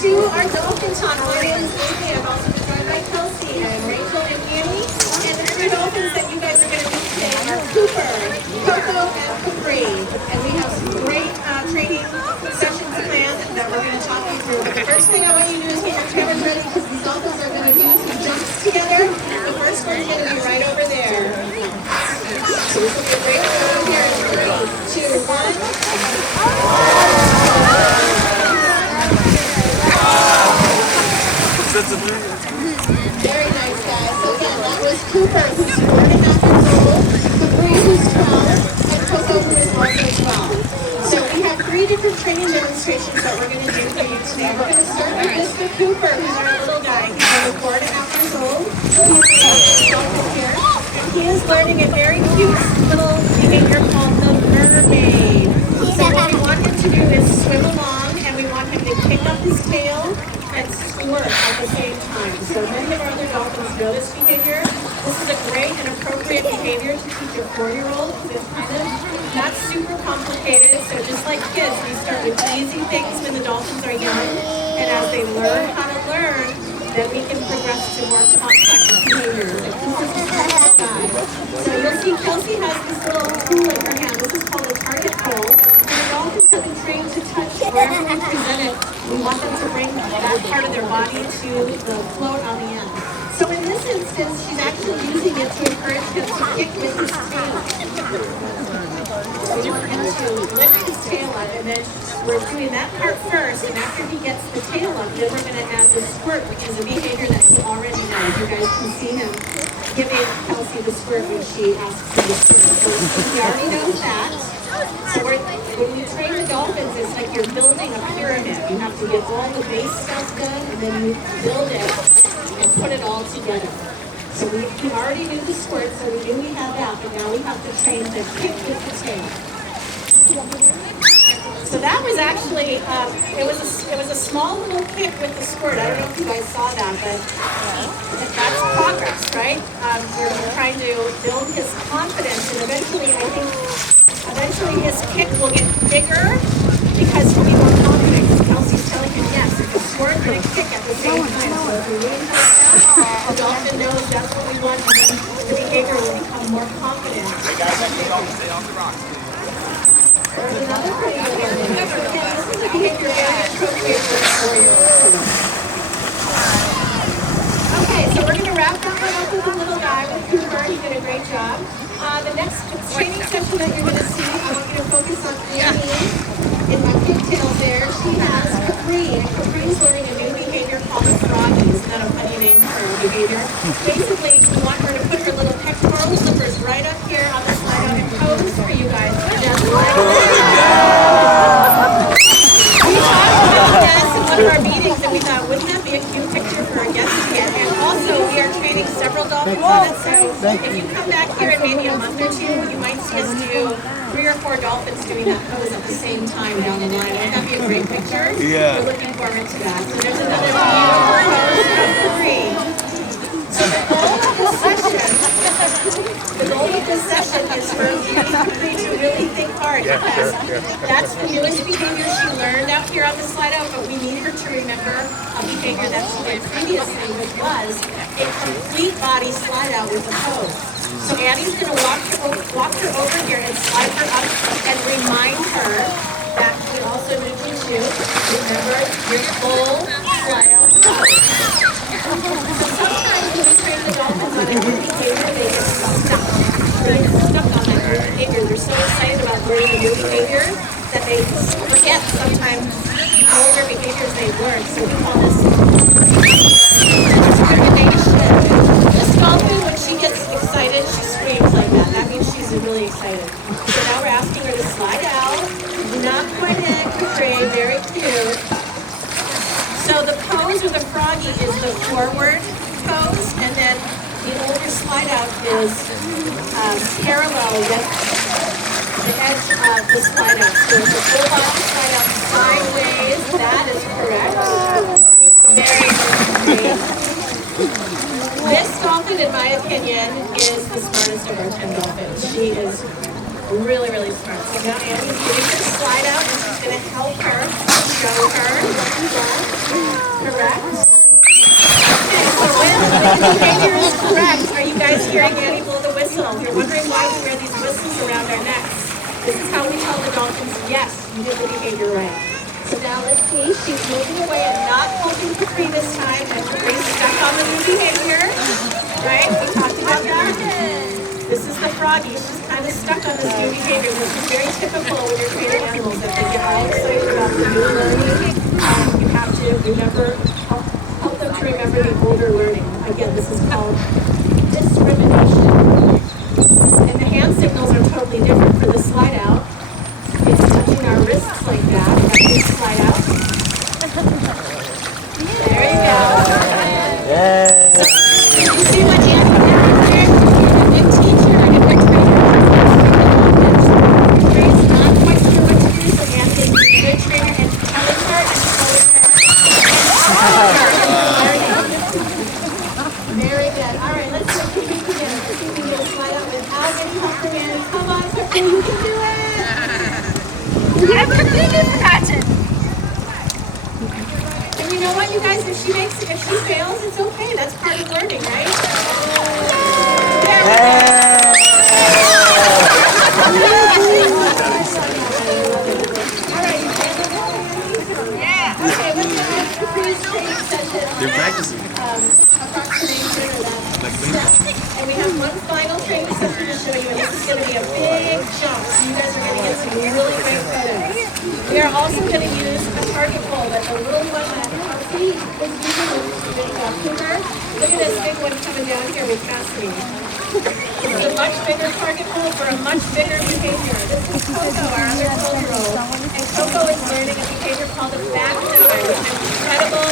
to our Dolphin talk. My name is Amy. I'm also joined by Kelsey and Rachel and Annie. And the three Dolphins that you guys are going to meet today are Cooper, Koko, and Capri. And we have some great training sessions planned that we're going to talk you through. But the first thing I want you to do is get your cameras ready because these Dolphins are going to do some jumps together. The first one's going to be right over there. So this will be a great one here in 3, 2, 1. Very nice, guys. So again, that was Cooper, who's 4.5 years old, Capri, who's 12, and Koko, who is also 12. So we have 3 different training demonstrations that we're going to do for you today. We're going to start with Mr. Cooper, who's our little guy. He's only 4.5 years old. Here. And he is learning a very cute little behavior called the mermaid. So what we want him to do is swim along, and we want him to kick up his tail and squirt at the same time. So many of our other dolphins know this behavior. This is a great and appropriate behavior to teach a 4-year-old. It's kind of not super complicated. So just like kids, we start with easy things when the dolphins are young. And as they learn how to learn, then we can progress to more complex behaviors. So you'll see Kelsey has this little tool in her hand. This is called a target pole. And the dolphins have been trained to touch wherever we present it. We want them to bring that part of their body to the float on the end. So in this instance, she's actually using it to encourage him to kick with his tail. So we want him to lift his tail up, and then we're doing that part first, and after he gets the tail up, then we're going to add the squirt, which is a behavior that he already knows. You guys can see him giving Kelsey the squirt when she asks him to squirt. So he already knows that. So when you train the dolphins, it's like you're building a pyramid. You have to get all the base stuff done, and then you build it and put it all together. So we already knew the squirt, so we knew we had that, but now we have to train to kick with the tail. So that was actually, it was a small little kick with the squirt. I don't know if you guys saw that, but that's progress, right? We're trying to build his confidence, and eventually his kick will get bigger because he'll be more confident. Because Kelsey's telling him yes, it's a squirt and a kick at the same time. So if we really have that, the dolphin knows that's what we want, and then the behavior will become more confident. Hey guys, I think Dolphin stay off the rocks. There's another behavior. So again, this is a behavior very appropriate for a 4-year-old. Okay, so we're going to wrap that one up with a little guy with Cooper. He did a great job. The next training session that you're going to see, I want you to focus on Annie in my pigtails there. She has Capri, and Capri's learning a new behavior called the froggy. Isn't that a funny name for a behavior? Basically, we want her to put her little pectoral slippers right up here on the slide out and pose for you guys. Just like that. We talked about this in one of our meetings, and we thought, wouldn't that be a cute picture for our guests to get? And also, we are training several dolphins on it, so if you come back here in maybe a month or two, you might see us do 3 or 4 dolphins doing that pose at the same time down the line. Wouldn't that be a great picture? Yeah. We're looking forward to that. So there's another beautiful pose from 3. So the goal of this session is for Capri to really think hard, because that's the newest behavior she learned out here on the slide out, but we need her to remember a behavior that she did previously, which was a complete body slide out with a pose. So Annie's going to walk her over here and slide her up and remind her that we also need to remember your full slide out pose. So sometimes when we train the dolphins on a new behavior, they get stuck. They get stuck on that new behavior. They're so excited about learning a new behavior that they forget sometimes the older behaviors they've learned. So we call this determination. This dolphin, when she gets excited, she screams like that. That means she's really excited. So now we're asking her to slide out. Not quite in, Capri, very cute. So the pose with the froggy is the forward pose, and then the older slide out is parallel with the edge of the slide out. So it's a full body slide out sideways. That is correct. Very good. This dolphin, in my opinion, is the smartest of our 10 dolphins. She is Really, really smart. So now Annie's getting her slide out and she's going to help her, show her what you want. Correct? Okay, so when the behavior is correct, are you guys hearing Annie blow the whistle? You're wondering why we wear these whistles around our necks. This is how we tell the dolphins, yes, you did the behavior right. So now let's see, she's moving away and not helping Capri this time, and Capri's stuck on the new behavior, right? We talked about that. This is the froggy, she's kind of stuck on this new behavior, which is very typical when you're training animals, that they get all excited about the new learning. You have to remember, help them to remember the older learning. Again, this is called discrimination. And the hand signals are totally different for the slide out. It's touching our wrists like that. Big slide out. There you go. Yay! So, you see what Annie did there? A good teacher, a good trainer. Grace not quite sure what to do, so Annie is a good trainer and telling her and showing her. Very good. All right, let's see if we can get it. Let's see if we can get a slide out without any help from Annie. Come on, Capri, you can do it. I'm completely forgotten. And you know what, you guys, if she fails, it's okay. That's part of learning, right? There we go. All right, you guys are ready? Yeah. Okay, let's go ahead to Capri's training session. They're practicing. Approximation or that step. And we have one final training session to show you, and this is going to be a big jump. So you guys are going to get some really great photos. We are also going to use a target pole that the little one that Kelsey is using with Cooper. Look at this big one coming down here with Cassie. This is a much bigger target pole for a much bigger behavior. This is Koko, our other 12-year-old. And Koko is learning a behavior called a back dive, which is an incredible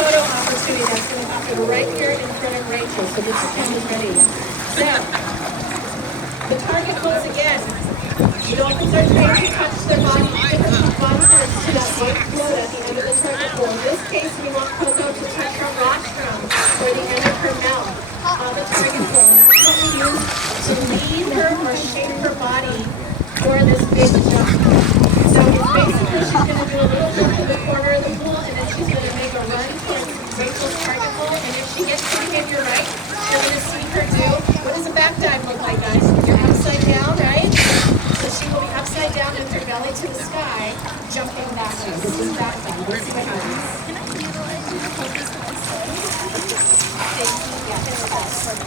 photo opportunity that's going to happen right here in front of Rachel. So this camera's ready. So, the target poles again. Dolphins are trained to touch their body parts to that white float at the end of the target pole. In this case, we want Koko to touch her rostrum or the end of her mouth on the target pole. And that's what we use to lead her or shape her body for this big jump. So it's basically she's going to do a little jump in the corner of the pool, and then she's going to make a run towards Rachel's target pole. And if she gets the behavior right, you're going to see her do, what does a back dive look like, guys? You're upside down, right? So she will be upside down with her belly to the sky, jumping backwards. This is back dive. Let's see what happens. Can I utilize you to hold this one? Thank you. Yeah, it's fast.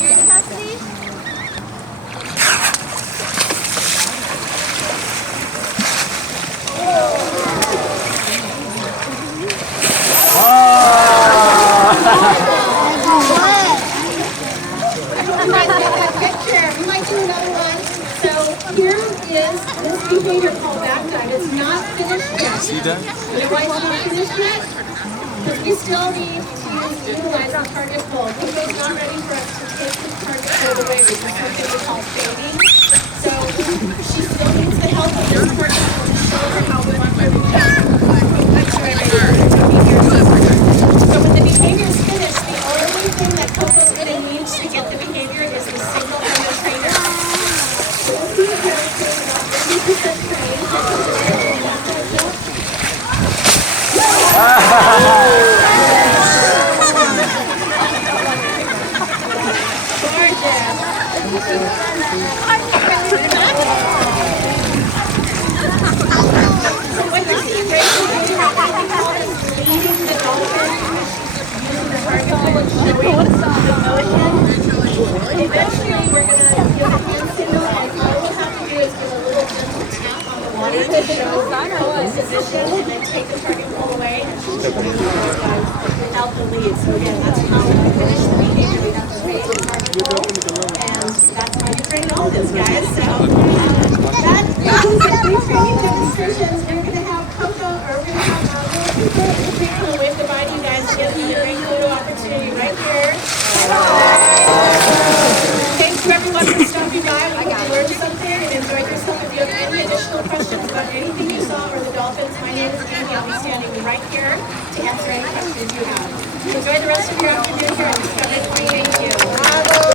You ready, Cassie? We might do another one. So here is this behavior called back dive. It's not finished yet. You done? You know why it's not finished yet? Because we still need to utilize the target pole. Coco's not ready for us to take the target pole away, which is something we call fading. So she still needs the help of this target pole to show her how we want her to go. That's right, so when the behavior is finished, the only thing that Coco's going to need to get the behavior is the signal from the trainer. So we'll see the parents doing about 50% trained. So what you see Rachel doing right now, we call this leading the dolphin. Using the target pole and showing the motion. Eventually, we're going to give a hand signal, and all we'll have to do is give a little gentle tap on the water to show Coco's position, and then take the target pole away, and she'll be able to without the lead. So again, that's how we finish the behavior. We have to raise the target pole, and that's how you train all this, guys. So that concludes our free training demonstrations. And we're going to have Koko, or we're going to have little people in the big pool wave goodbye to you guys to get another great photo opportunity right here. Thanks to everyone for stopping by. We hope you learned something and enjoyed yourself. If you have any additional questions about anything you saw or the Dolphins, my name is Annie. I'll be standing right here to answer any questions you have. Enjoy the rest of your afternoon here at the